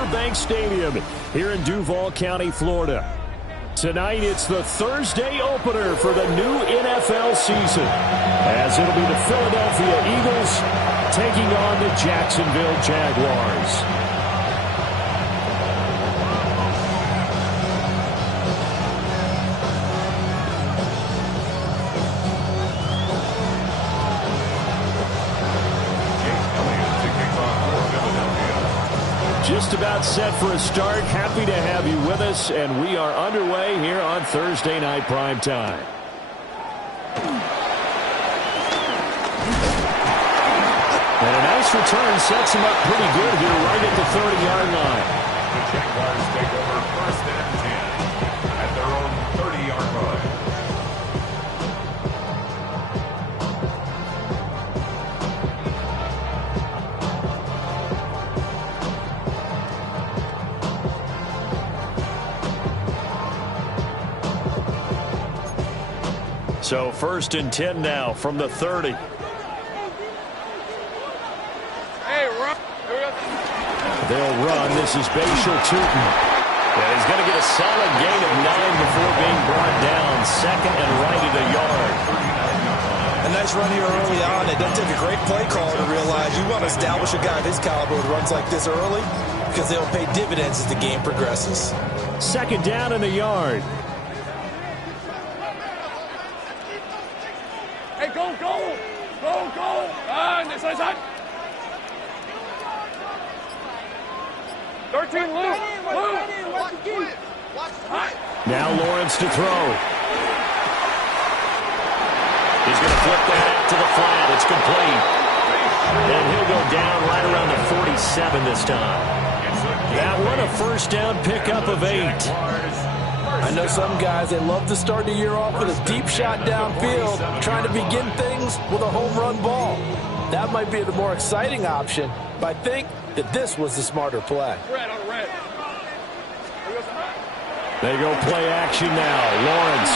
Riverbank Stadium here in Duval County, Florida. Tonight, it's the Thursday opener for the new NFL season, as it'll be the Philadelphia Eagles taking on the Jacksonville Jaguars. Just about set for a start. Happy to have you with us, and we are underway here on Thursday Night Prime Time. And a nice return sets him up pretty good here right at the 30-yard line. The Jaguars take over 1st and 10 at their own 30-yard line. So 1st and 10 now from the 30. They'll run. This is Bashal Tootin. And he's going to get a solid gain of 9 before being brought down. 2nd and right at a yard. A nice run here early on. It doesn't take a great play caller to realize you want to establish a guy of his caliber with runs like this early, because they'll pay dividends as the game progresses. 2nd down and a yard. Hey, go, go! Go, go! This is it! 13, Luke! Now Lawrence to throw. He's going to flip that out to the flat. It's complete. And he'll go down right around the 47 this time. That one a 1st down pickup of 8. I know some guys, they love to start the year off with a deep shot downfield, trying to begin things with a home run ball. That might be the more exciting option, but I think that this was the smarter play. They go play action now. Lawrence.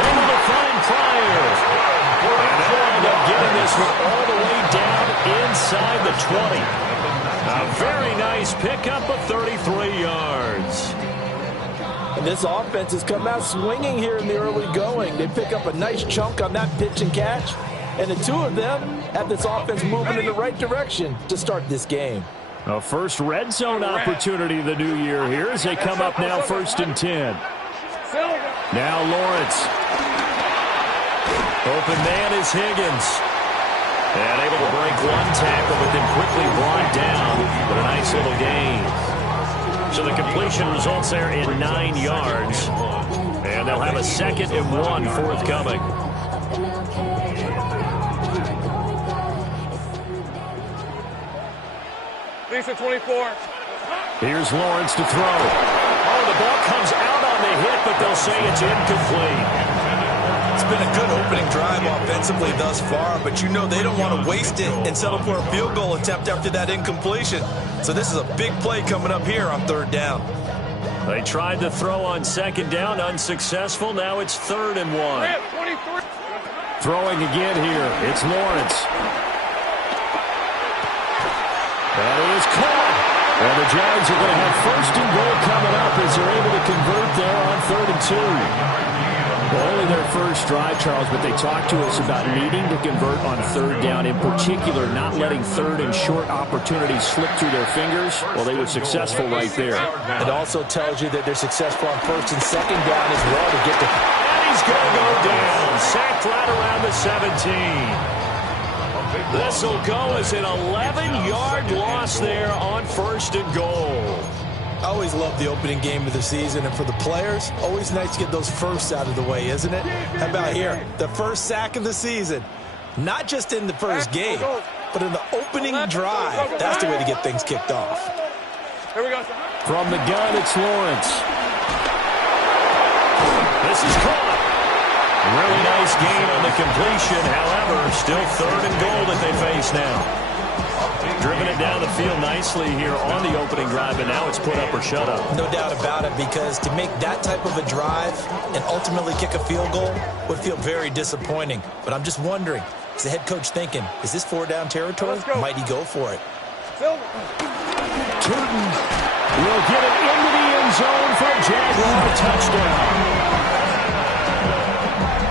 Able to find Pryor. And they'll end up getting this one all the way down inside the 20. A very nice pickup of 33 yards. And this offense has come out swinging here in the early going. They pick up a nice chunk on that pitch and catch. And the two of them have this offense moving in the right direction to start this game. A first red zone opportunity the new year here as they come up now 1st and 10. Now Lawrence. Open man is Higgins. And able to break one tackle, but then quickly brought down with a nice little gain. So the completion results there in 9 yards. And they'll have a 2nd and 1 forthcoming. Lisa 24. Here's Lawrence to throw. Oh, the ball comes out on the hit, but they'll say it's incomplete. It's been a good opening drive offensively thus far, but you know they don't want to waste it and settle for a field goal attempt after that incompletion. So this is a big play coming up here on 3rd down. They tried to throw on 2nd down, unsuccessful. Now it's 3rd and 1. Throwing again here. It's Lawrence. That is caught. And the Jags are going to have 1st and goal coming up as they're able to convert there on 3rd and 2. Well, only their first drive, Charles, but they talked to us about needing to convert on 3rd down, in particular not letting 3rd and short opportunities slip through their fingers. Well, they were successful right there. It also tells you that they're successful on 1st and 2nd down as well to get to. And he's going to go down, sacked right around the 17. This will go as an 11-yard loss there on 1st and goal. I always love the opening game of the season, and for the players, always nice to get those firsts out of the way, isn't it? How about here? The first sack of the season. Not just in the first game, but in the opening drive. That's the way to get things kicked off. Here we go. From the gun, it's Lawrence. This is caught. Really nice gain on the completion. However, still 3rd and goal that they face now. Driven it down the field nicely here on the opening drive, and now it's put up or shut up. No doubt about it, because to make that type of a drive and ultimately kick a field goal would feel very disappointing. But I'm just wondering, is the head coach thinking, is this 4-down territory? Might he go for it? Turton will get it into the end zone for a Jaguar touchdown.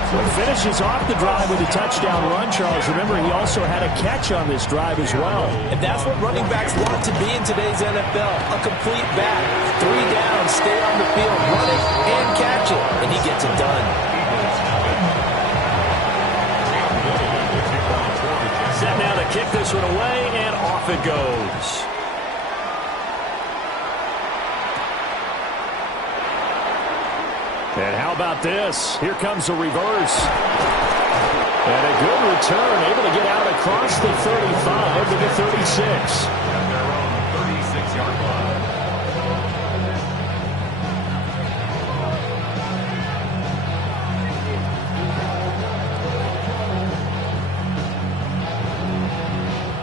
So he finishes off the drive with a touchdown run, Charles. Remember, he also had a catch on this drive as well. And that's what running backs want to be in today's NFL. A complete back. 3 down, stay on the field, run it, and catch it. And he gets it done. Set now to kick this one away, and off it goes. And how about this? Here comes a reverse. And a good return, able to get out across the 35 to the 36. At their own 36-yard line.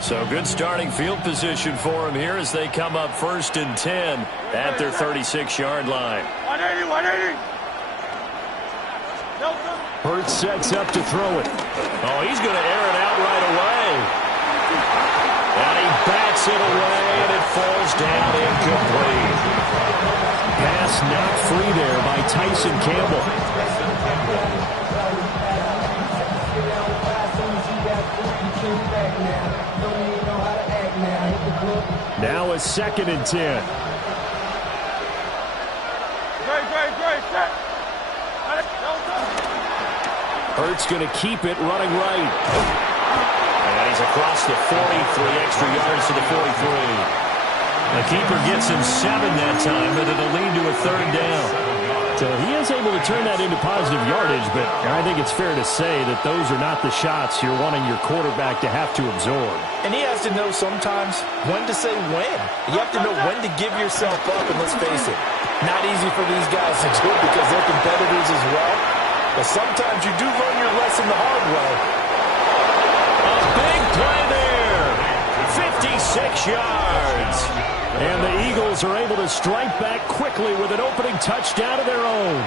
So good starting field position for him here as they come up 1st and 10 at their 36-yard line. 180, 180. Hurts sets up to throw it. Oh, he's going to air it out right away. And he bats it away, and it falls down incomplete. Pass knocked free there by Tyson Campbell. Now a 2nd and 10. Great. Hurts going to keep it running right. And he's across the 40, 3 extra yards to the 43. The keeper gets him 7 that time, but it'll lead to a 3rd down. So he is able to turn that into positive yardage, but I think it's fair to say that those are not the shots you're wanting your quarterback to have to absorb. And he has to know sometimes when to say when. You have to know when to give yourself up, and let's face it, not easy for these guys to do because they're competitors as well. But sometimes you do learn your lesson the hard way. A big play there. 56 yards. And the Eagles are able to strike back quickly with an opening touchdown of their own.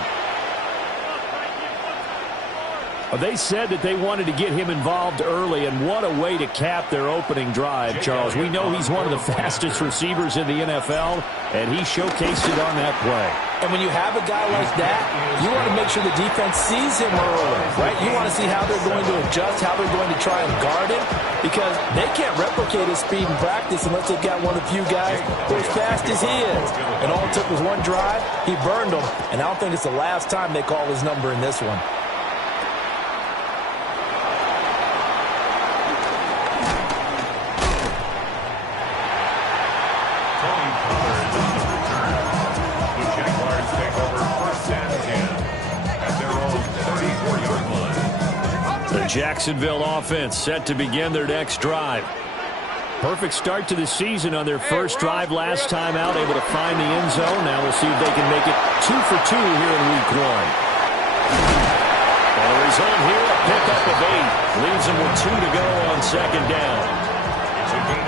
They said that they wanted to get him involved early, and what a way to cap their opening drive, Charles. We know he's one of the fastest receivers in the NFL, and he showcased it on that play. And when you have a guy like that, you want to make sure the defense sees him early, right? You want to see how they're going to adjust, how they're going to try and guard him, because they can't replicate his speed in practice unless they've got one of the few guys who are as fast as he is. And all it took was one drive. He burned them, and I don't think it's the last time they call his number in this one. Jacksonville offense set to begin their next drive. Perfect start to the season on their first drive last time out, able to find the end zone. Now we'll see if they can make it 2 for 2 here in week 1. And the result here, a pickup of 8. Leaves them with 2 to go on 2nd down.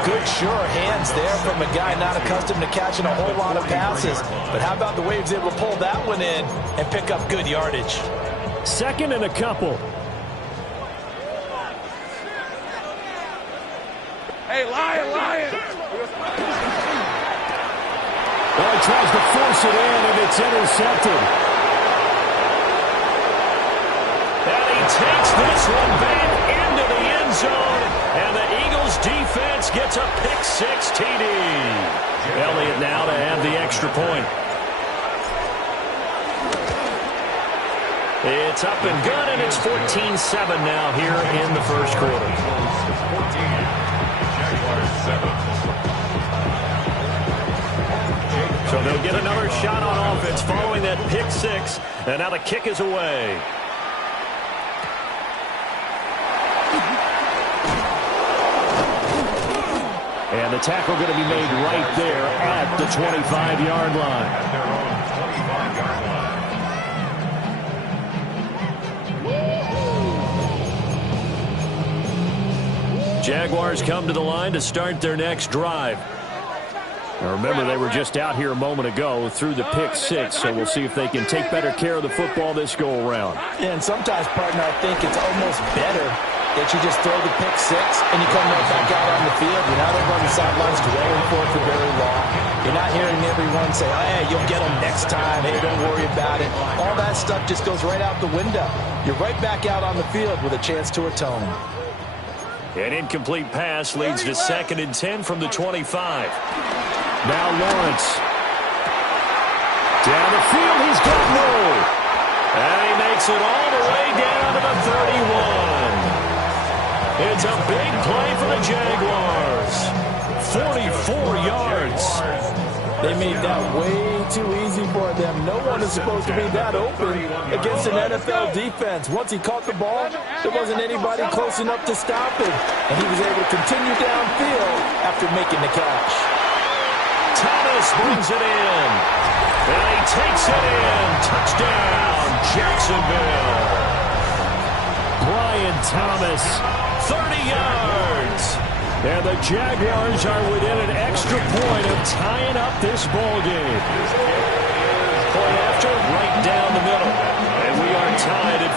Good sure hands there from a guy not accustomed to catching a whole lot of passes. But how about the way he was able to pull that one in and pick up good yardage? 2nd and a couple. Hey, Lion! Well, he tries to force it in, and it's intercepted. And he takes this one back into the end zone, and the Eagles defense gets a pick-6 TD. Elliott now to have the extra point. It's up and good, and it's 14-7 now here in the first quarter. 14. So they'll get another shot on offense following that pick-6, and now the kick is away. And the tackle going to be made right there at the 25-yard line. At their own 25-yard line. Jaguars come to the line to start their next drive. Now remember, they were just out here a moment ago through the pick-6, so we'll see if they can take better care of the football this go-around. And sometimes, partner, I think it's almost better that you just throw the pick six and you come right back out on the field. You're not over on the sidelines dwelling for it for very long. You're not hearing everyone say, oh, hey, you'll get them next time. Hey, don't worry about it. All that stuff just goes right out the window. You're right back out on the field with a chance to atone. An incomplete pass leads to 2nd and 10 from the 25. Now Lawrence. Down the field, he's got no. And he makes it all the way down to the 31. It's a big play for the Jaguars. 44 yards. They made that way too easy for them. No one is supposed to be that open against an NFL defense. Once he caught the ball, there wasn't anybody close enough to stop him. And he was able to continue downfield after making the catch. Thomas brings it in. And he takes it in. Touchdown, Jacksonville. Brian Thomas, 30 yards. And the Jaguars are within an extra point of tying up this ball game. Point after, right down the middle. And we are tied at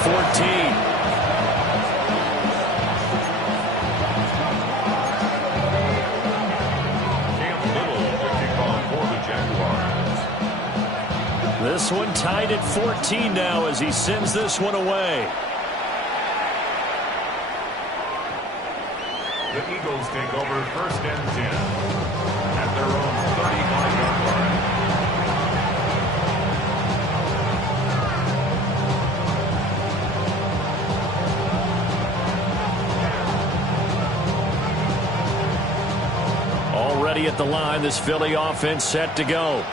14. This one tied at 14 now as he sends this one away. The Eagles take over 1st and 10 at their own 35-yard line. Already at the line, this Philly offense set to go.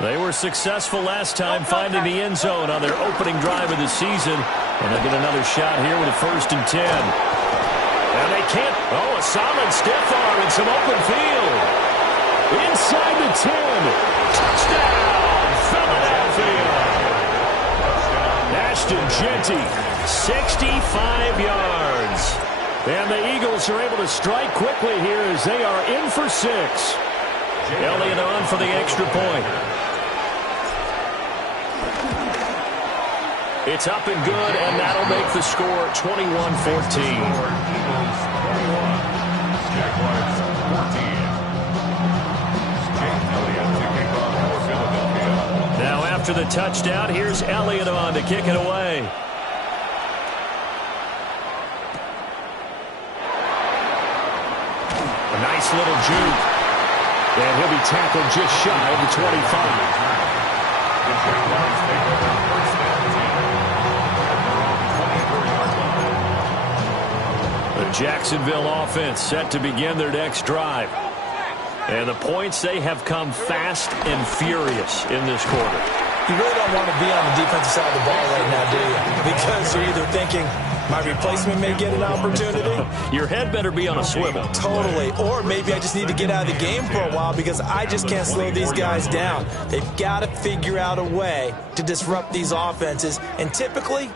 They were successful last time finding the end zone on their opening drive of the season. And they'll get another shot here with a 1st and 10. And they can't. Oh, a solid stiff arm and some open field. Inside the 10. Touchdown, Philadelphia. Ashton Jeanty, 65 yards. And the Eagles are able to strike quickly here as they are in for 6. Elliott on for the extra point. It's up and good, and that'll make the score 21-14. Now after the touchdown, here's Elliott on to kick it away. A nice little juke. And he'll be tackled just shy of the 25. The Jacksonville offense set to begin their next drive. And the points, they have come fast and furious in this quarter. You really don't want to be on the defensive side of the ball right now, do you? Because you're either thinking, my replacement may get an opportunity. Your head better be on a swivel. Totally. Or maybe I just need to get out of the game for a while because I just can't slow these guys down. They've got to figure out a way to disrupt these offenses. And typically,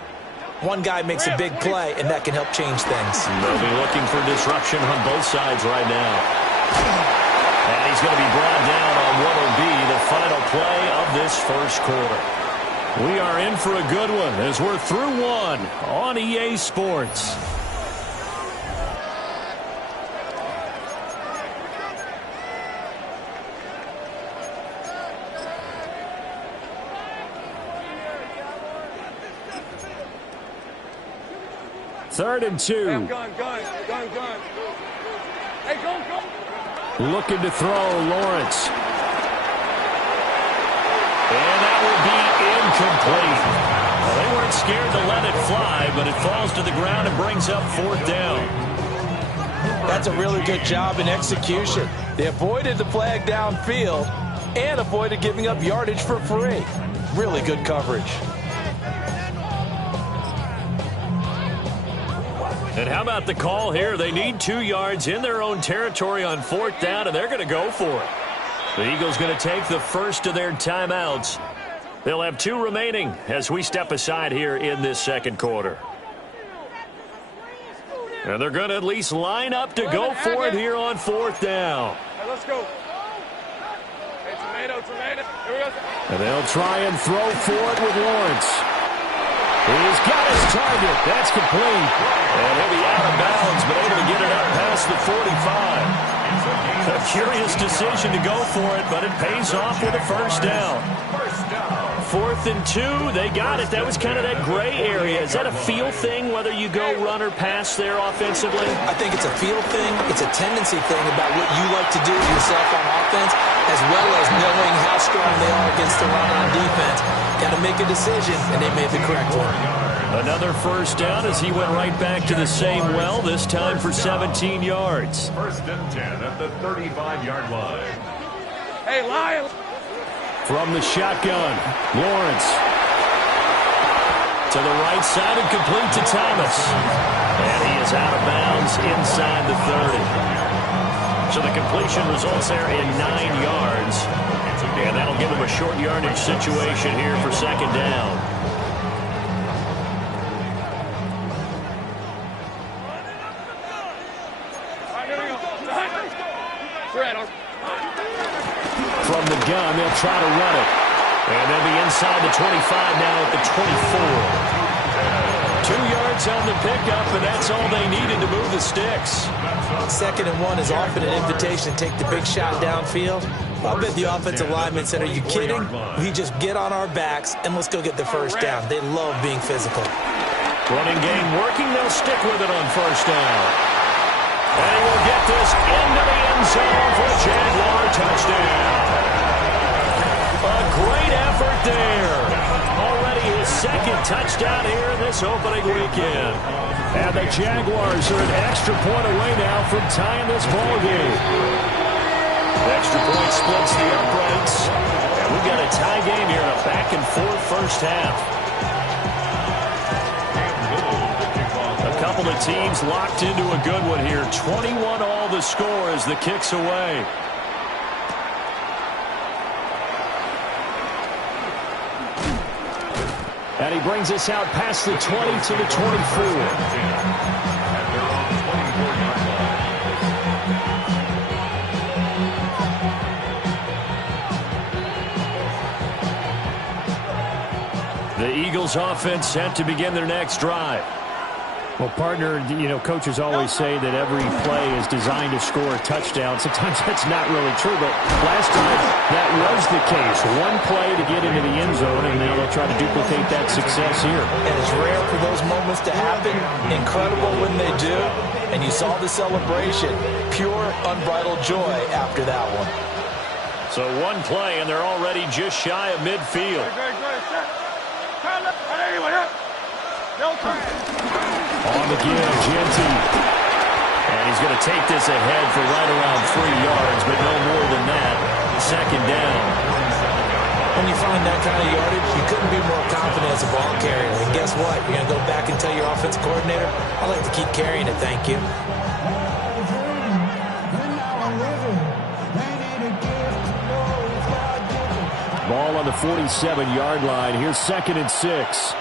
one guy makes a big play, and that can help change things. They'll be looking for disruption on both sides right now. And he's going to be brought down on what will be the final play of this first quarter. We are in for a good one as we're through one on EA Sports. Third and 2. Gun. Hey, go. Looking to throw, Lawrence. And that will be incomplete. Well, they weren't scared to let it fly, but it falls to the ground and brings up 4th down. That's a really good job in execution. They avoided the flag downfield and avoided giving up yardage for free. Really good coverage. And how about the call here? They need 2 yards in their own territory on 4th down, and they're going to go for it. The Eagles going to take the first of their timeouts. They'll have 2 remaining as we step aside here in this second quarter. And they're going to at least line up to go for it here on 4th down. Hey, let's go. Hey, tomato. Here we go. And they'll try and throw for it with Lawrence. He's got his target. That's complete. And he'll be out of bounds, but able to get it up past the 45. A curious decision to go for it, but it pays off with a first down. 4th and 2, they got it. That was kind of that gray area. Is that a feel thing, whether you go run or pass there offensively? I think it's a feel thing. It's a tendency thing about what you like to do yourself on offense, as well as knowing how strong they are against the run on defense. Got to make a decision, and they made the correct one. Another first down as he went right back to the same well, this time for 17 yards. 1st and 10 at the 35-yard line. Hey, Lion. From the shotgun, Lawrence. To the right side and complete to Thomas. And he is out of bounds inside the 30. So the completion results there in 9 yards. And that'll give him a short yardage situation here for 2nd down. From the gun, they'll try to run it. And they'll be inside the 25 now at the 24. 2 yards on the pickup, and that's all they needed to move the sticks. 2nd and 1 is often an invitation to take the big shot downfield. I bet the offensive lineman said, are you kidding? We just get on our backs, and let's go get the first down. They love being physical. Running game working. They'll stick with it on first down. And he will get this into the end zone for a Jaguar touchdown. A great effort there. Already his 2nd touchdown here in this opening weekend. And the Jaguars are an extra point away now from tying this ball game. Extra point splits the uprights. And we've got a tie game here in a back-and-forth first half. A couple of teams locked into a good one here. 21 all the score as the kick's away. And he brings us out past the 20 to the 24. The Eagles offense set to begin their next drive. Well, partner, coaches always say that every play is designed to score a touchdown. Sometimes that's not really true, but last time that was the case. One play to get into the end zone, and now they'll try to duplicate that success here. And it's rare for those moments to happen. Incredible when they do. And you saw the celebration. Pure, unbridled joy after that one. So one play, and they're already just shy of midfield. On the give, Genty. And he's going to take this ahead for right around 3 yards, but no more than that. 2nd down. When you find that kind of yardage, you couldn't be more confident as a ball carrier. And guess what? You're going to go back and tell your offensive coordinator, I'd like to keep carrying it, thank you. Ball on the 47-yard line. Here's 2nd and 6.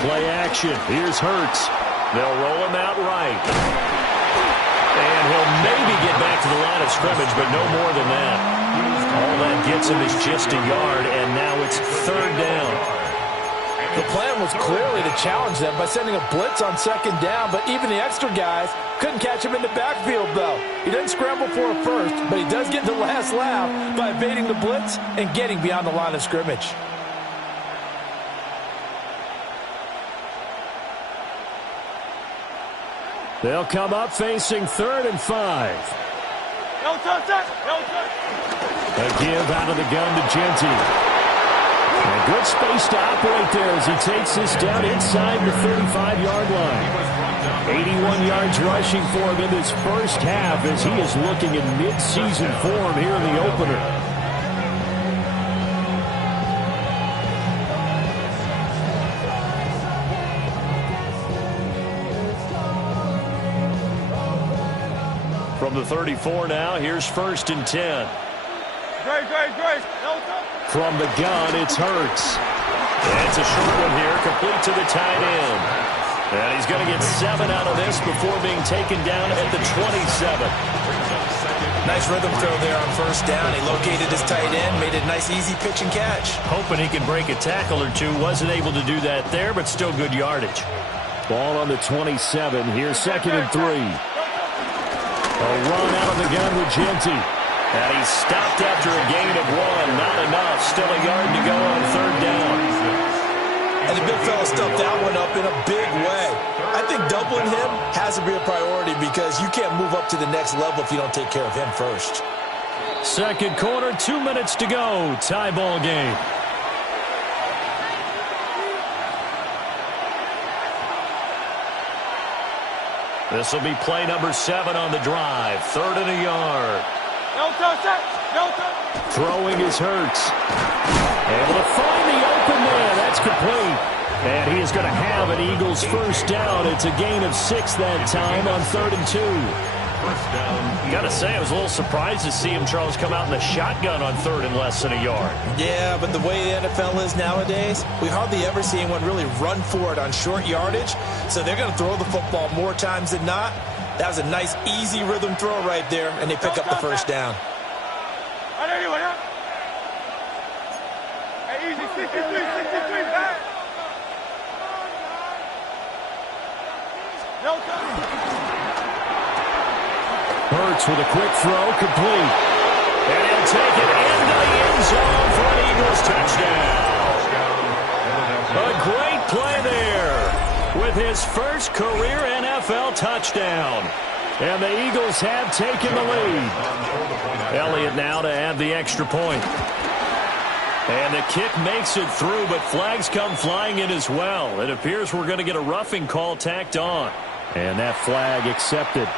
Play action. Here's Hurts. They'll roll him out right. And he'll maybe get back to the line of scrimmage, but no more than that. All that gets him is just a yard, and now it's 3rd down. The plan was clearly to challenge them by sending a blitz on 2nd down, but even the extra guys couldn't catch him in the backfield, though. He doesn't scramble for a first, but he does get the last laugh by evading the blitz and getting beyond the line of scrimmage. They'll come up facing 3rd and 5. A give out of the gun to Genty. A good space to operate there as he takes this down inside the 35-yard line. 81 yards rushing for him in this first half as he is looking in mid-season form here in the opener. From the 34 now, here's 1st and 10. From the gun, it's Hurts. And it's a short one here, complete to the tight end. And he's going to get 7 out of this before being taken down at the 27. Nice rhythm throw there on first down. He located his tight end, made it a nice, easy pitch and catch. Hoping he could break a tackle or two. Wasn't able to do that there, but still good yardage. Ball on the 27. Here's 2nd and 3. A run out of the gun with Genty. And he's stopped after a gain of 1. Not enough. Still a yard to go on 3rd down. And the big fella stuffed that one up in a big way. I think doubling him has to be a priority because you can't move up to the next level if you don't take care of him first. 2nd quarter, 2 minutes to go. Tie ball game. This will be play number 7 on the drive. 3rd and a yard. No touch. No touch. Throwing is Hurts. Able to find the open man. That's complete. And he is going to have an Eagles first down. It's a gain of 6 that time on 3rd and 2. First down. Got to say, I was a little surprised to see him, Charles, come out in the shotgun on 3rd and less than a yard. Yeah, but the way the NFL is nowadays, we hardly ever see anyone really run for it on short yardage. So they're going to throw the football more times than not. That was a nice, easy rhythm throw right there, and they pick up the first down. Easy, 63, back. No touch. Hurts with a quick throw, complete. And he'll take it into the end zone for an Eagles touchdown. A great play there with his first career NFL touchdown. And the Eagles have taken the lead. Elliott now to add the extra point. And the kick makes it through, but flags come flying in as well. It appears we're going to get a roughing call tacked on. And that flag accepted.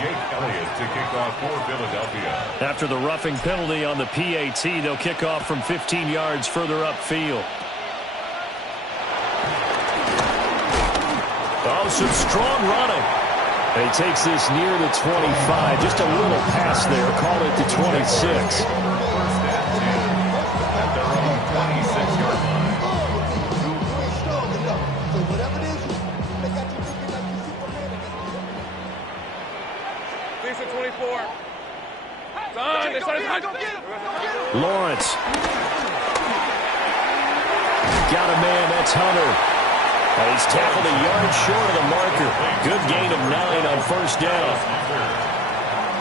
Jake Elliott to kick off for Philadelphia. After the roughing penalty on the PAT, they'll kick off from 15 yards further upfield. Oh, some strong running. He takes this near the 25. Just a little pass there. Call it the 26. First and 10 at their own 26-yard line. Please for 24. Son, Lawrence. Got a man. That's Hunter. He's tackled a yard short of the marker. Good gain of 9 on first down.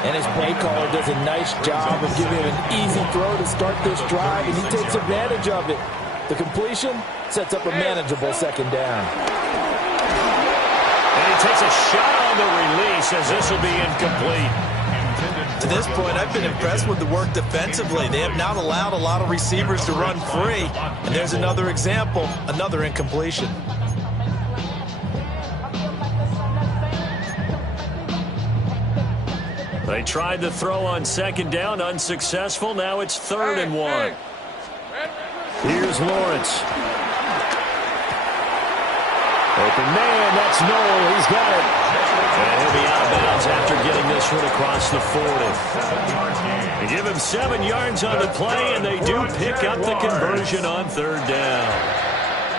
And his play caller does a nice job of giving him an easy throw to start this drive, and he takes advantage of it. The completion sets up a manageable 2nd down. And he takes a shot on the release as this will be incomplete. To this point, I've been impressed with the work defensively. They have not allowed a lot of receivers to run free. And there's another example, another incompletion. They tried to throw on 2nd down, unsuccessful. Now it's 3rd and 1. Here's Lawrence. Open man, that's Noel. He's got it. And he'll be out of bounds after getting this one across the 40. They give him 7 yards on the play, and they do pick up the conversion on 3rd down.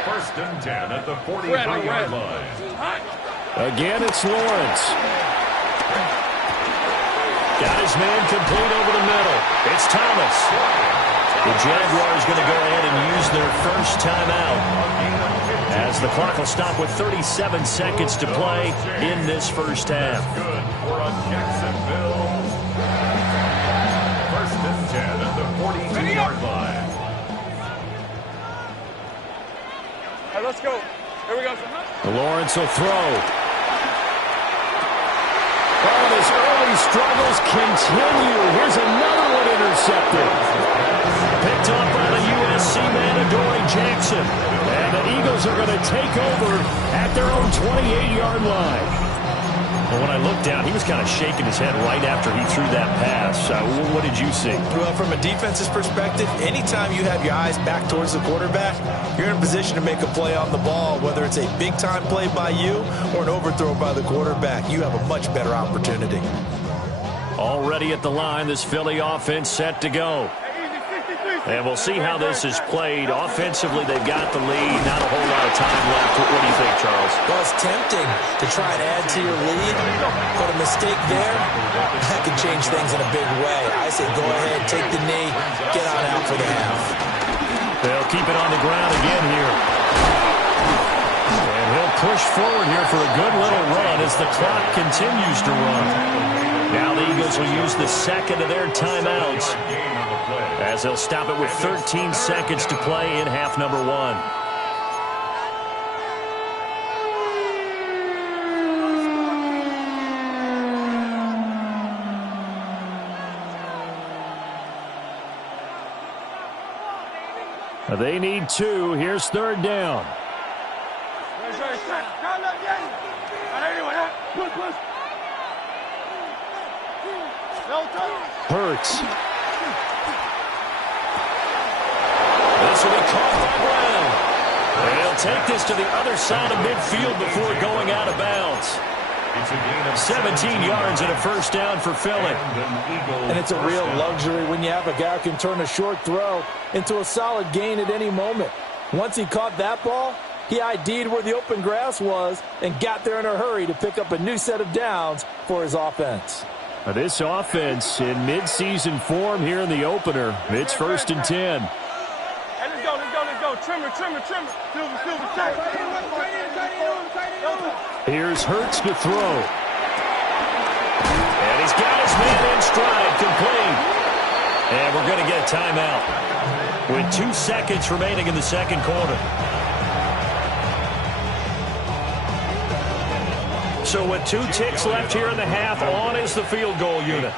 First and 10 at the 43-yard line. Again, it's Lawrence. Got his man complete over the middle. It's Thomas. The Jaguars going to go ahead and use their first timeout as the clock will stop with 37 seconds to play in this first half. Good for a Jacksonville. First and 10 at the 42-yard line. All right, let's go. Here we go. Lawrence will throw. Oh, his early struggles continue. Here's another one intercepted. Picked up by the USC man, Adoree Jackson. And the Eagles are going to take over at their own 28-yard line. Well, when I looked down, he was kind of shaking his head right after he threw that pass. What did you see? Well, from a defense's perspective, anytime you have your eyes back towards the quarterback, you're in a position to make a play on the ball, whether it's a big-time play by you or an overthrow by the quarterback. You have a much better opportunity. Already at the line, this Philly offense set to go. Easy, 63. And we'll see how this is played. Offensively, they've got the lead. Not a whole lot of time left. What do you think, Charles? Well, it's tempting to try and add to your lead, but a mistake there, that could change things in a big way. I say go ahead, take the knee, get on out for the half. They'll keep it on the ground again here. And he'll push forward here for a good little run as the clock continues to run. Now the Eagles will use the second of their timeouts, as they'll stop it with 13 seconds to play in half number one. They need two. Here's third down. Hurts. This will be caught by Brown. And he'll take this to the other side of midfield before going out of bounds. 17 yards and a first down for Philly. And it's a real luxury when you have a guy who can turn a short throw into a solid gain at any moment. Once he caught that ball, he ID'd where the open grass was and got there in a hurry to pick up a new set of downs for his offense. This offense in midseason form here in the opener. It's 1st and 10. Hey, let's go. Trimmer. Silver, tight. Here's Hurts to throw. And he's got his man in stride, complete. And we're going to get a timeout with 2 seconds remaining in the second quarter. So with 2 ticks left here in the half, on is the field goal unit.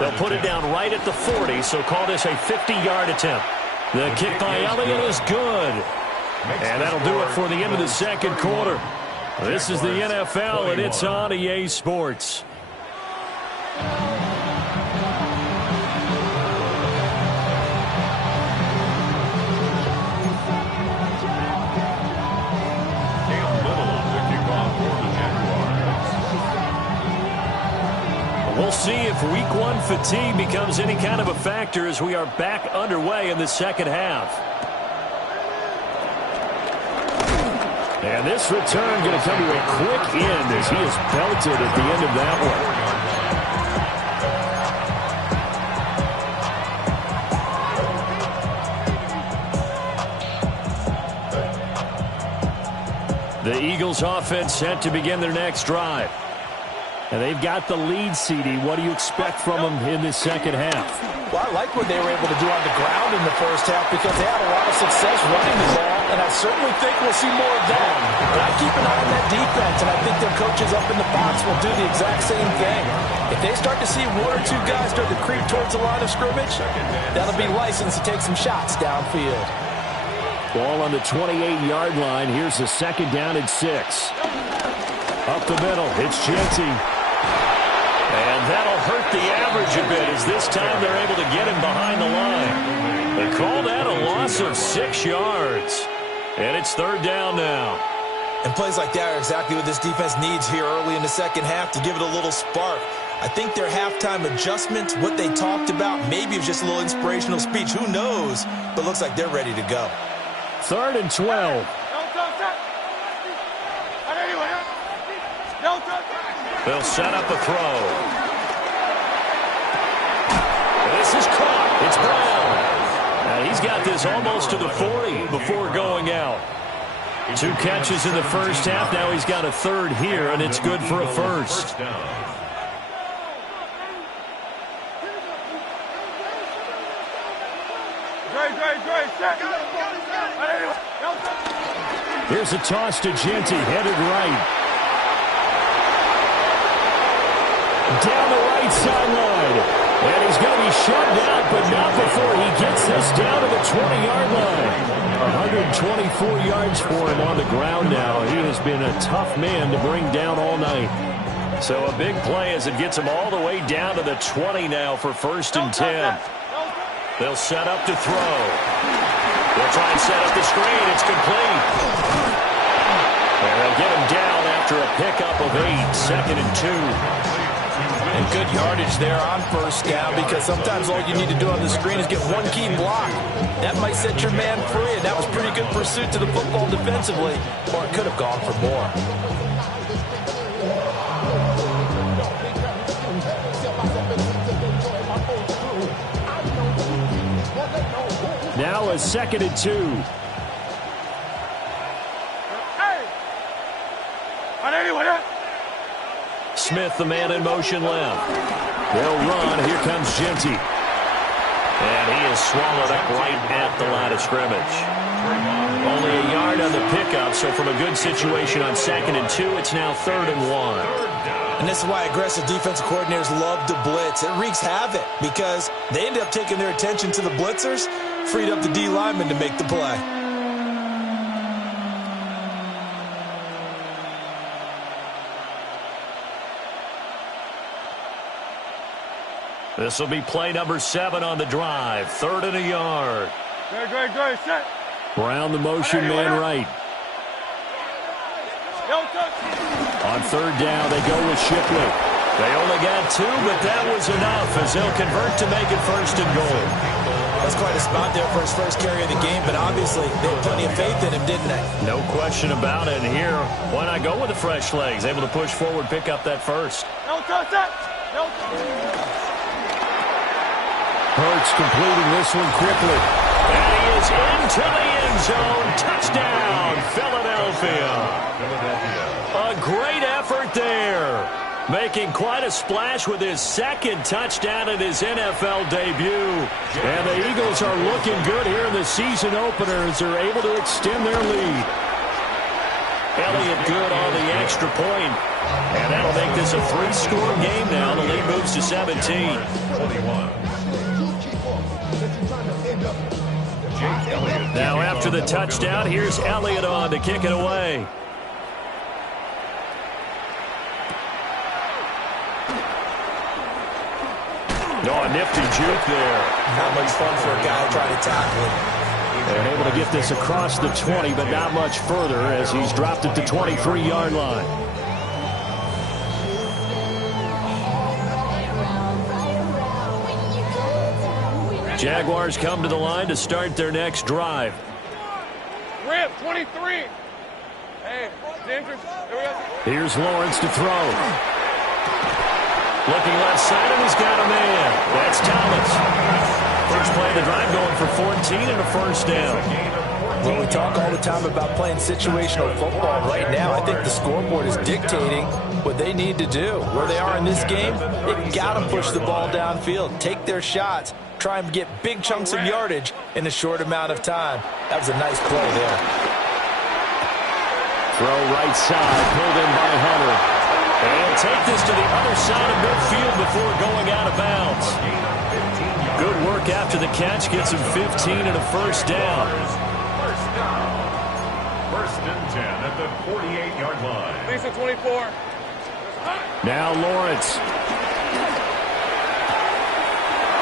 They'll put it down right at the 40, so call this a 50-yard attempt. The kick by Elliott is good. And that'll do it for the end of the second quarter. This is the NFL, and it's on EA Sports. We'll see if week one fatigue becomes any kind of a factor as we are back underway in the second half. And this return going to come to a quick end as he is belted at the end of that one. The Eagles offense set to begin their next drive. And they've got the lead, CD. What do you expect from them in this second half? Well, I like what they were able to do on the ground in the first half because they had a lot of success running the ball, and I certainly think we'll see more of that. But I keep an eye on that defense, and I think their coaches up in the box will do the exact same thing. If they start to see 1 or 2 guys start to creep towards the line of scrimmage, that'll be licensed to take some shots downfield. Ball on the 28-yard line. Here's the second down and 6. Up the middle, it's Genty. And that'll hurt the average a bit as this time they're able to get him behind the line. They call that a loss of 6 yards. And it's third down now. And plays like that are exactly what this defense needs here early in the second half to give it a little spark. I think their halftime adjustments, what they talked about, maybe it was just a little inspirational speech. Who knows? But it looks like they're ready to go. 3rd and 12. They'll set up a throw. This is caught. It's Brown. Now he's got this almost to the 40 before going out. 2 catches in the first half. Now he's got a third here, and it's good for a first. Here's a toss to Genty, headed right. Down the right sideline. And he's going to be shoved out, but not before he gets this down to the 20-yard line. 124 yards for him on the ground now. He has been a tough man to bring down all night. So a big play as it gets him all the way down to the 20 now for 1st and 10. They'll set up to throw. They'll try and set up the screen. It's complete. And they'll get him down after a pickup of 8. 2nd and 2. And good yardage there on first down, because sometimes all you need to do on the screen is get one key block. That might set your man free, and that was pretty good pursuit to the football defensively, or it could have gone for more. Now a 2nd and 2. Smith, the man in motion left. They'll run. Here comes Genty. And he is swallowed up right at the line of scrimmage. Only a yard on the pickup, so from a good situation on 2nd and 2, it's now 3rd and 1. And this is why aggressive defensive coordinators love to blitz. It wreaks havoc because they end up taking their attention to the blitzers, freed up the D lineman to make the play. This will be play number 7 on the drive. 3rd and a yard. Great, set. Brown, the motion man right. On 3rd down, they go with Shipley. They only got 2, but that was enough as they'll convert to make it 1st and goal. That's quite a spot there for his first carry of the game, but obviously they had plenty of faith in him, didn't they? No question about it. And here, why not go with the fresh legs? Able to push forward, pick up that first. Hurts completing this one quickly. And he is into the end zone. Touchdown, Philadelphia. A great effort there. Making quite a splash with his 2nd touchdown in his NFL debut. And the Eagles are looking good here in the season opener as they're able to extend their lead. Elliott good on the extra point. And that'll make this a 3-score game now. The lead moves to 17. Now after the touchdown, here's Elliott on to kick it away. Oh, a nifty juke there. Not much fun for a guy trying to tackle him. They're able to get this across the 20, but not much further as he's dropped it to 23-yard line. Jaguars come to the line to start their next drive. Rip, 23. Hey, dangerous. There we go. Here's Lawrence to throw. Looking left side, and he's got a man. That's Thomas. First play of the drive going for 14 and a 1st down. Well, we talk all the time about playing situational football. Right now, I think the scoreboard is dictating what they need to do. Where they are in this game, they've got to push the ball downfield, take their shots, try and get big chunks of yardage in a short amount of time. That was a nice play there. Throw right side, pulled in by Hunter. And he'll take this to the other side of midfield before going out of bounds. Good work after the catch. Gets him 15 and a 1st down. 1st and 10 at the 48-yard line. Lisa 24. Now Lawrence.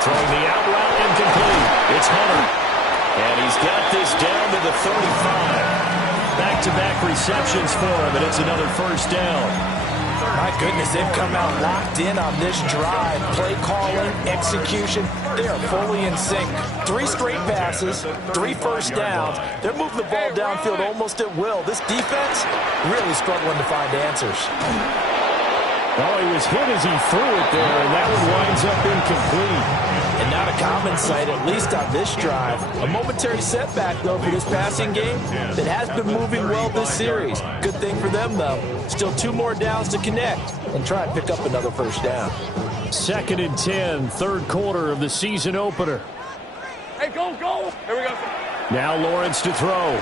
Throwing the out route incomplete. It's Hunter. And he's got this down to the 35. Back-to-back receptions for him, and it's another 1st down. My goodness, they've come out locked in on this drive. Play calling, execution, they are fully in sync. 3 straight passes, 3 first downs. They're moving the ball downfield almost at will. This defense really struggling to find answers. Well, he was hit as he threw it there, and that one winds up incomplete. And not a common sight, at least on this drive. A momentary setback, though, for this passing game that has been moving well this series. Good thing for them, though. Still 2 more downs to connect and try and pick up another 1st down. 2nd and 10, 3rd quarter of the season opener. Hey, go. Here we go. Now Lawrence to throw.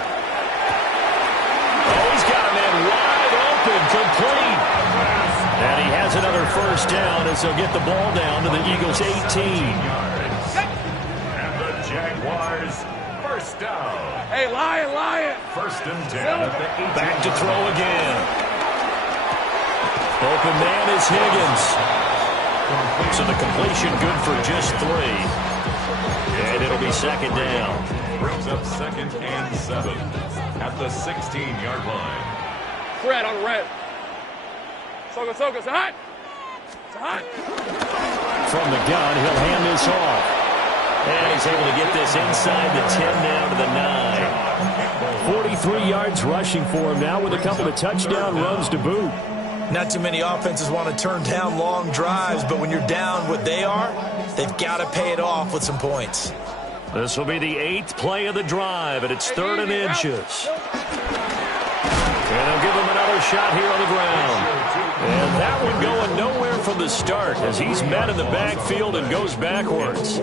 Oh, he's got a man wide open, complete. And he has another 1st down as they'll get the ball down to the Eagles' 18. And the Jaguars, 1st down. Hey, Lion. 1st and 10 at the 18. Back to throw again. Open man is Higgins. So the completion good for just 3. And it'll be 2nd down. Brings up 2nd and 7 at the 16-yard line. Red on red. Soga, hot. From the gun, he'll hand this off. And he's able to get this inside the 10 now to the 9. 43 yards rushing for him now with a couple of touchdown runs to boot. Not too many offenses want to turn down long drives, but when you're down what they are, they've got to pay it off with some points. This will be the 8th play of the drive, and it's 3rd and inches. And they'll give him another shot here on the ground. And that one going nowhere from the start as he's met in the backfield and goes backwards.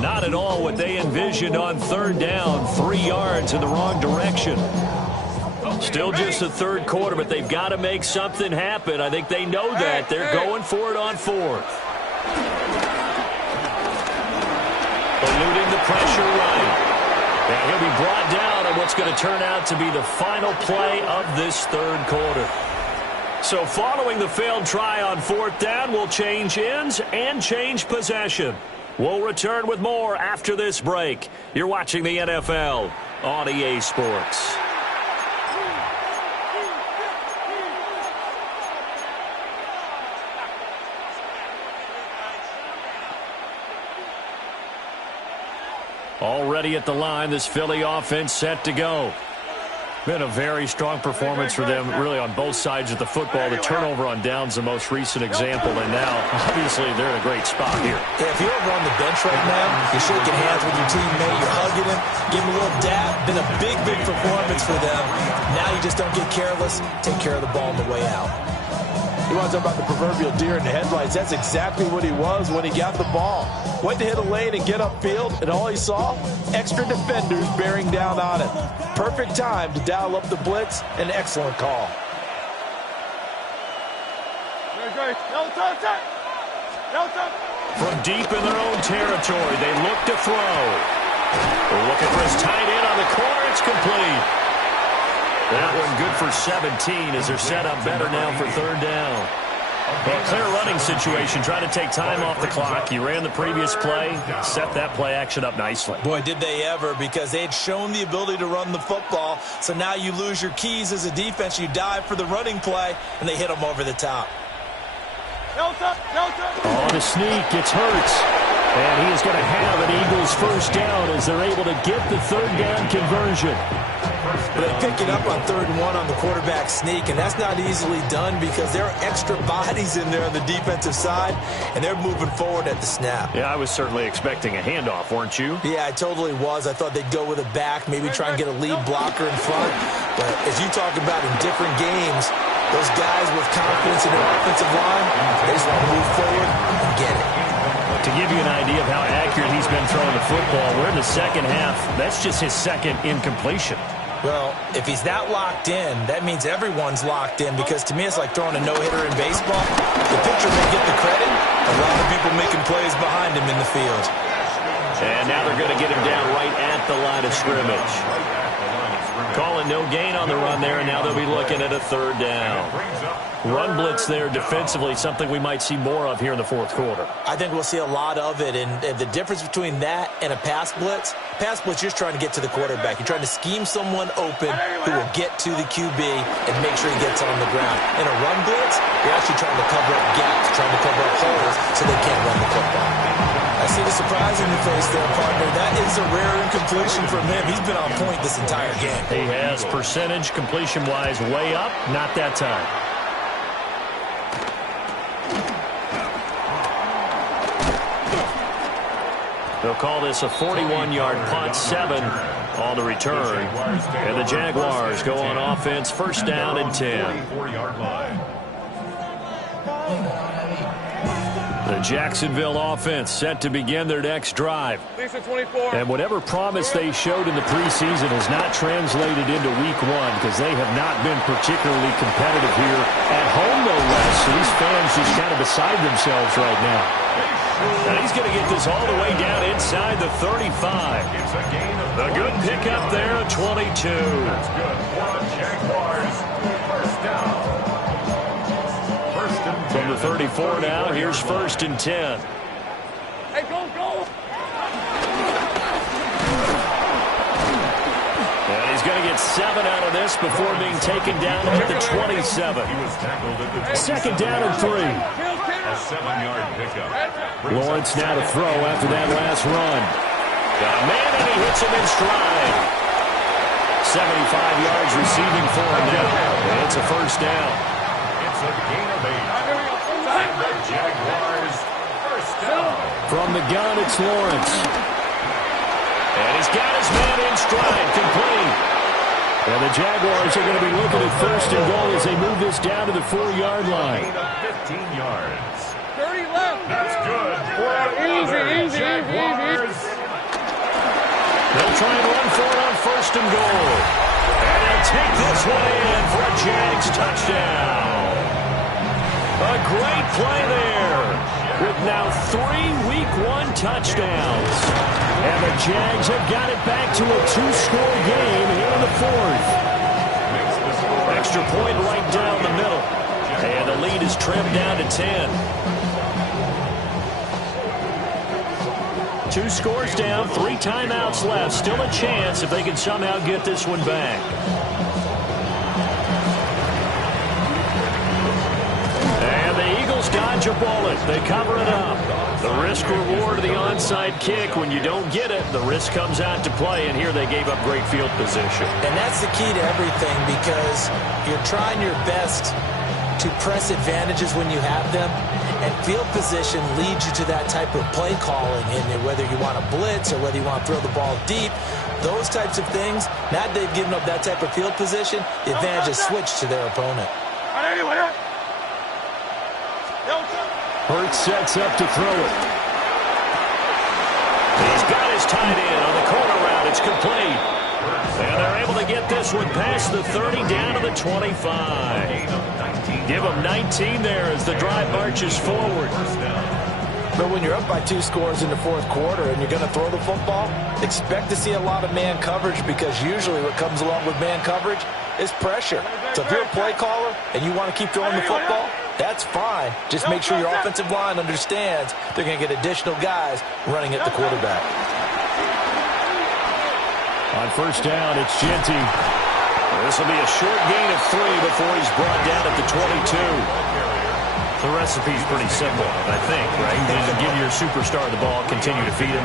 Not at all what they envisioned on 3rd down, 3 yards in the wrong direction. Still just the 3rd quarter, but they've got to make something happen. I think they know that. They're going for it on 4th. Eluding the pressure right. And he'll be brought down on what's going to turn out to be the final play of this 3rd quarter. So following the failed try on 4th down, we'll change ends and change possession. We'll return with more after this break. You're watching the NFL on EA Sports. Already at the line, this Philly offense set to go. Been a very strong performance for them, really, on both sides of the football. The turnover on downs, the most recent example, and now, obviously, they're in a great spot here. Yeah, if you're over on the bench right now, you're shaking hands with your teammate, you're hugging him, giving him a little dab. Been a big, big performance for them. Now you just don't get careless. Take care of the ball on the way out. You want to talk about the proverbial deer in the headlights. That's exactly what he was when he got the ball. Went to hit a lane and get upfield, and all he saw, extra defenders bearing down on him. Perfect time to dial up the blitz. An excellent call. From deep in their own territory, they look to throw. They're looking for his tight end on the corner. It's complete. That one good for 17 as they're set up better now for 3rd down. Well, clear running situation, trying to take time off the clock. He ran the previous play, set that play action up nicely. Boy, did they ever, because they had shown the ability to run the football. So now you lose your keys as a defense. You dive for the running play, and they hit them over the top. On a sneak, it's Hurts. And he is going to have an Eagles 1st down as they're able to get the 3rd down conversion. But they pick it up on 3rd and 1 on the quarterback sneak, and that's not easily done because there are extra bodies in there on the defensive side, and they're moving forward at the snap. Yeah, I was certainly expecting a handoff, weren't you? Yeah, I totally was. I thought they'd go with a back, maybe try and get a lead blocker in front. But as you talk about in different games, those guys with confidence in their offensive line, they just want to move forward and get it. To give you an idea of how accurate he's been throwing the football, we're in the 2nd half. That's just his 2nd incompletion. Well, if he's that locked in, that means everyone's locked in, because to me it's like throwing a no-hitter in baseball. The pitcher may get the credit, a lot of people making plays behind him in the field. And now they're going to get him down right at the line of scrimmage. Calling no gain on the run there, and now they'll be looking at a 3rd down. Run blitz there defensively, something we might see more of here in the 4th quarter. I think we'll see a lot of it, and the difference between that and a pass blitz, you're just trying to get to the quarterback. You're trying to scheme someone open who will get to the QB and make sure he gets on the ground. In a run blitz, you're actually trying to cover up gaps, trying to cover up holes so they can't run the football. I see the surprise in your face there, partner. That is a rare incompletion from him. He's been on point this entire game. He has percentage completion-wise way up, not that time. They'll call this a 41-yard punt, 7 on the return. And the Jaguars go on offense, 1st down and 10. The Jacksonville offense set to begin their next drive. And whatever promise they showed in the preseason has not translated into week 1 because they have not been particularly competitive here at home, no less. So these fans just kind of beside themselves right now. And he's going to get this all the way down inside the 35. The good pickup there at 22. That's good. Jaguars, 1st down. From the 34 now, here's 1st and 10. Hey, go! And he's going to get 7 out of this before being taken down at the 27. 2nd down and 3. A 7-yard pickup. Lawrence now to throw after that last run. Got a man, and he hits him in stride. 75 yards receiving for him now. And it's a first down. It's a gain of 8. And the Jaguars first down. From the gun, it's Lawrence. And he's got his man in stride, complete. And the Jaguars are going to be looking at first and goal as they move this down to the 4-yard line. Gain of 15 yards. 30 left. That's good. Easy. Jaguars. They'll try and run for it on first and goal. And they'll take this one in for a Jags touchdown. A great play there with now 3 Week 1 touchdowns. And the Jags have got it back to a 2-score game here in the 4th. Extra point right down the middle. And the lead is trimmed down to 10. 2 scores down, 3 timeouts left. Still a chance if they can somehow get this one back. And the Eagles dodge a bullet. They cover it up. The risk-reward of the onside kick. When you don't get it, the risk comes out to play, and here they gave up great field position. And that's the key to everything, because you're trying your best to press advantages when you have them, and field position leads you to that type of play calling, and whether you want to blitz or whether you want to throw the ball deep, those types of things. Now that they've given up that type of field position, the advantage is switched to their opponent. Hurts sets up to throw it. He's got his tight end on the corner route. It's complete. And they're able to get this one past the 30 down to the 25. Give them 19 there as the drive marches forward. But when you're up by 2 scores in the 4th quarter and you're going to throw the football, expect to see a lot of man coverage, because usually what comes along with man coverage is pressure. So if you're a play caller and you want to keep throwing the football, that's fine. Just make sure your offensive line understands they're going to get additional guys running at the quarterback. On first down, it's Genty. This will be a short gain of 3 before he's brought down at the 22. The recipe's pretty simple, I think, right? You just give your superstar the ball, continue to feed him.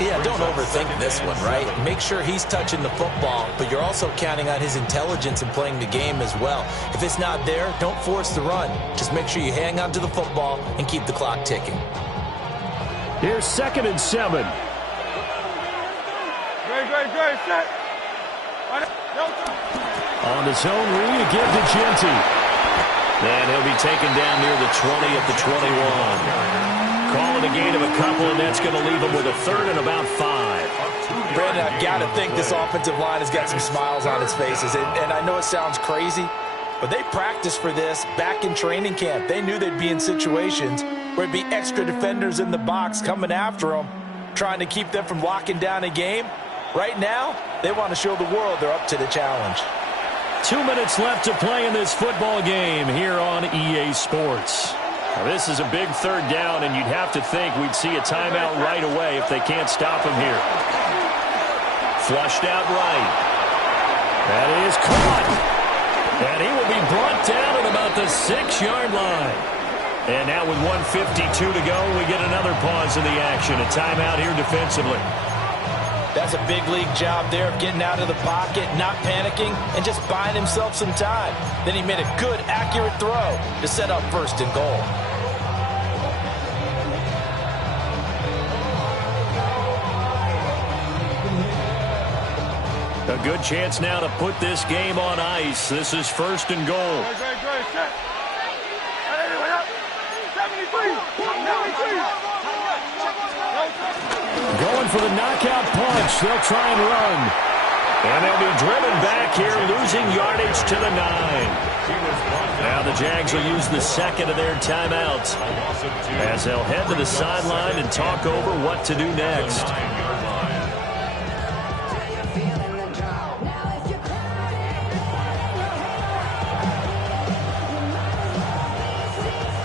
Yeah, don't overthink this one, right? Make sure he's touching the football, but you're also counting on his intelligence in playing the game as well. If it's not there, don't force the run. Just make sure you hang on to the football and keep the clock ticking. Here's 2nd and 7. Great, set. On the zone read, give to Genty. And he'll be taken down near the 20 at the 21. Calling a gain of a couple, and that's going to leave him with a 3rd and about 5. Brandon, I've got to think this offensive line has got some smiles on its faces. And I know it sounds crazy, but they practiced for this back in training camp. They knew they'd be in situations where it'd be extra defenders in the box coming after them, trying to keep them from locking down a game. Right now, they want to show the world they're up to the challenge. 2 minutes left to play in this football game here on EA Sports. Now, this is a big 3rd down, and you'd have to think we'd see a timeout right away if they can't stop him here. Flushed out right. That is caught. And he will be brought down at about the 6-yard line. And now with 1:52 to go, we get another pause in the action. A timeout here defensively. That's a big league job there of getting out of the pocket, not panicking, and just buying himself some time. Then he made a good, accurate throw to set up 1st and goal. A good chance now to put this game on ice. This is 1st and goal. Great, set. 73. Going for the knockout punch. They'll try and run. And they'll be driven back here, losing yardage to the 9. Now the Jags will use the 2nd of their timeouts as they'll head to the sideline and talk over what to do next.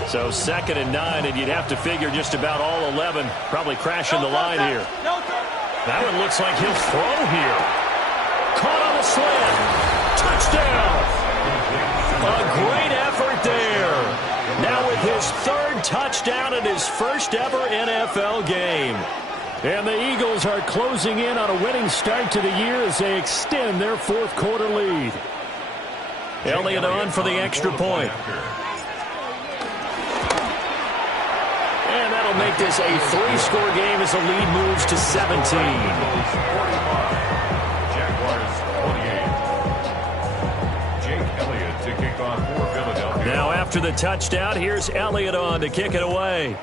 So 2nd and 9, and you'd have to figure just about all 11 probably crashing the line here. That one looks like he'll throw here. Caught on the slant. Touchdown. A great effort there. Now with his 3rd touchdown in his first ever NFL game. And the Eagles are closing in on a winning start to the year as they extend their fourth quarter lead. Elliott on for the extra point. And that'll make this a 3-score game as the lead moves to 17. Now after the touchdown, here's Elliott on to kick it away.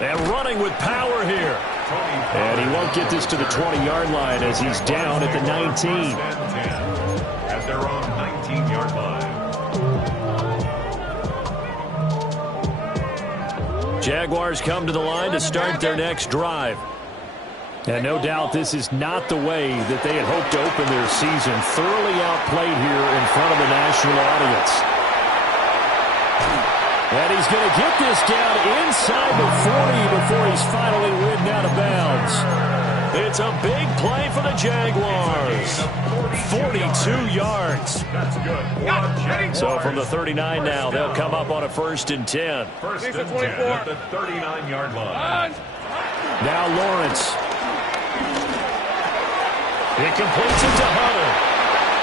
And running with power here. And he won't get this to the 20-yard line as he's down at the 19. At their own 19-yard line. Jaguars come to the line to start their next drive. And no doubt this is not the way that they had hoped to open their season. Thoroughly outplayed here in front of the national audience. And he's going to get this down inside the 40 before he's finally ridden out of bounds. It's a big play for the Jaguars. 42 yards. That's good. So from the 39 now, they'll come up on a 1st and 10. First and 10 at the 39-yard line. Now Lawrence. It completes it to Hunter.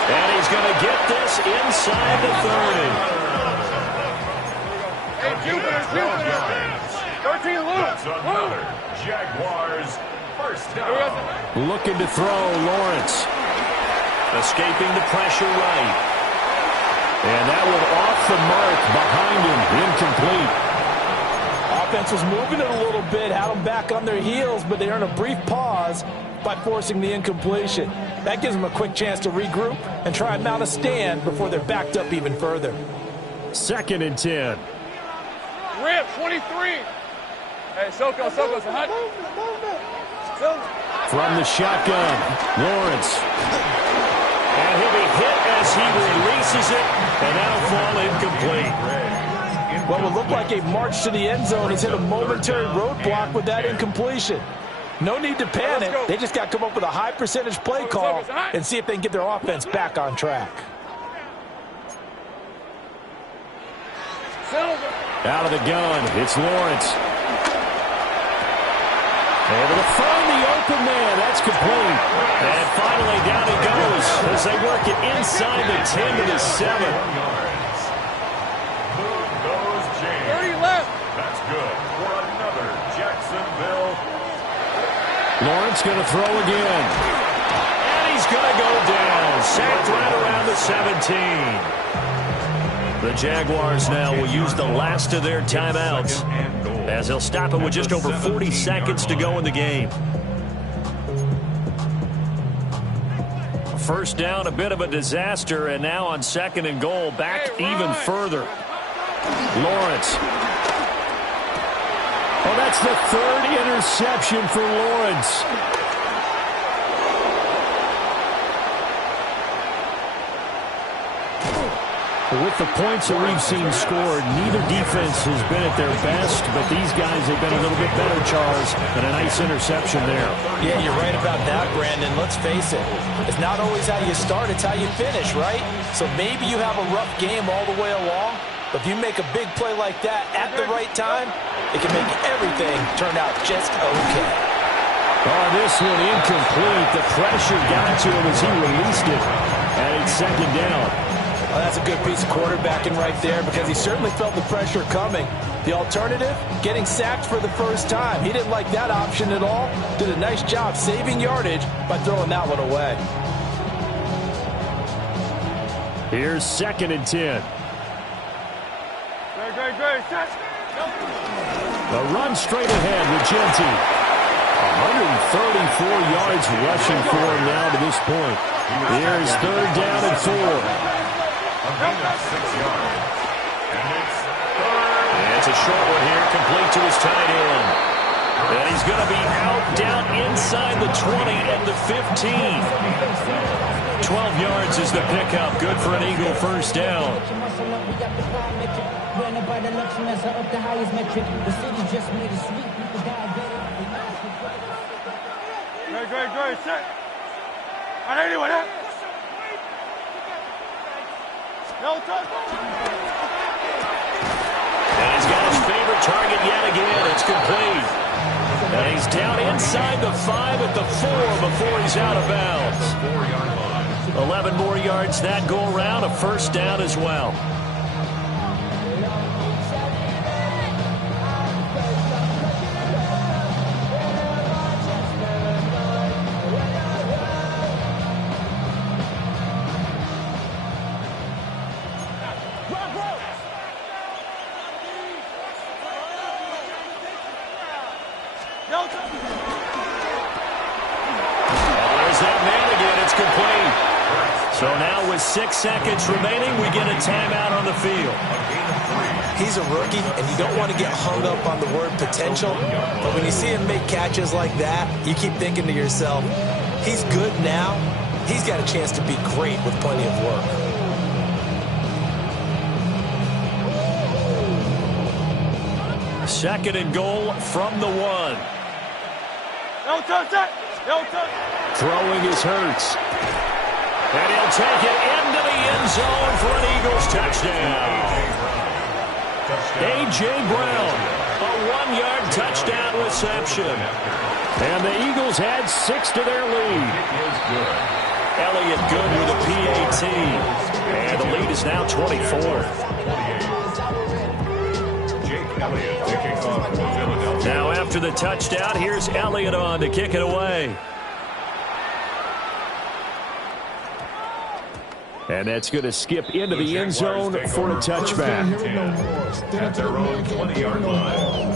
And he's going to get this inside the 30. Hey, Jupiter. 13 loose. That's another Jaguars first down. Looking to throw, Lawrence. Escaping the pressure right. And that one off the mark behind him, incomplete. Offense was moving it a little bit, had them back on their heels, but they earned a brief pause by forcing the incompletion. That gives them a quick chance to regroup and try and mount a stand before they're backed up even further. 2nd and 10. Rip, 23. Hey, Soko, Hunt. From the shotgun, Lawrence. And he'll be hit as he releases it, and that'll fall incomplete. What would look like a march to the end zone has hit a momentary roadblock with that incompletion. No need to panic. They just got to come up with a high percentage play call and see if they can get their offense back on track. Out of the gun, it's Lawrence. Able to find the open man. That's complete. And finally down he goes as they work it inside the 10 to the 7. 30 left. That's good for another Jacksonville. Lawrence going to throw again. And he's going to go down. Sacked right around the 17. The Jaguars now will use the last of their timeouts as they'll stop it with just over 40 seconds to go in the game. First down, a bit of a disaster, and now on 2nd and goal, back even further. Lawrence. Oh, that's the 3rd interception for Lawrence. With the points that we've seen scored, neither defense has been at their best, but these guys have been a little bit better, Charles, and a nice interception there. Yeah, you're right about that, Brandon. Let's face it. It's not always how you start, it's how you finish, right? So maybe you have a rough game all the way along, but if you make a big play like that at the right time, it can make everything turn out just okay. Oh, this one incomplete. The pressure got to him as he released it, and it's 2nd down. Well, that's a good piece of quarterbacking right there because he certainly felt the pressure coming. The alternative, getting sacked for the first time. He didn't like that option at all. Did a nice job saving yardage by throwing that one away. Here's 2nd and 10. Great. The run straight ahead with Genty. 134 yards rushing for him now to this point. Here's 3rd down and 4. A gain of 6 yards. And it's It's a short one here, complete to his tight end. And he's going to be out down inside the 20 and the 15. 12 yards is the pickup. Good for an Eagle first down. Great. Set. I need one. No touch. And he's got his favorite target yet again. It's complete. And he's down inside the 5 at the 4 before he's out of bounds. 4-yard line. 11 more yards that go around, a first down as well. No touch. There's that man again. It's complete. So now with 6 seconds remaining, we get a timeout on the field. He's a rookie, and you don't want to get hung up on the word potential. But when you see him make catches like that, you keep thinking to yourself, he's good now. He's got a chance to be great with plenty of work. Second and goal from the 1. No touch that. No touch. Throwing is Hurts. And he'll take it into the end zone for an Eagles touchdown. A.J. Brown, a 1-yard touchdown reception. And the Eagles add 6 to their lead. Elliott good with a PAT. And the lead is now 24. Now after the touchdown, here's Elliott on to kick it away. And that's going to skip into the end zone for a touchback. At their own 20-yard line.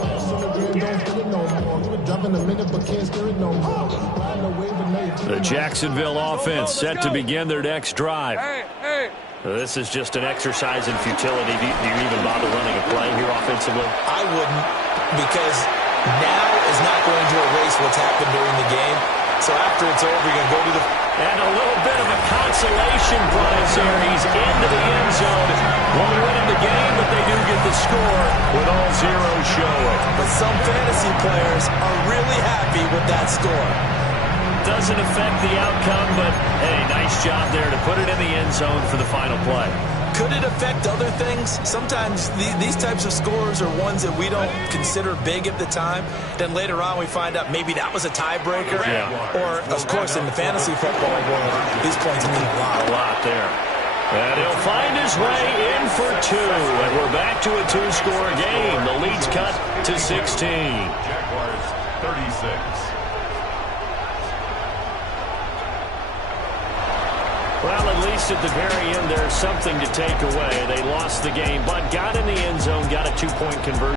The Jacksonville offense set to begin their next drive. This is just an exercise in futility. Do you even bother running a play here offensively? I wouldn't, because now is not going to erase what's happened during the game. So after it's over, you're going to go to the... And a little bit of a consolation prize here. He's into the end zone. Won't win him the game, but they do get the score with all zeros showing. But some fantasy players are really happy with that score. Doesn't affect the outcome, but, hey, nice job there to put it in the end zone for the final play. Could it affect other things? Sometimes these types of scores are ones that we don't consider big at the time. Then later on we find out maybe that was a tiebreaker. Yeah. Or, of course, in the fantasy football world, these points mean a lot. A lot there. And he'll find his way in for 2. And we're back to a 2-score game. The lead's cut to 16. Jaguars 36. Well, at least at the very end, there's something to take away. They lost the game, but got in the end zone, got a 2-point conversion.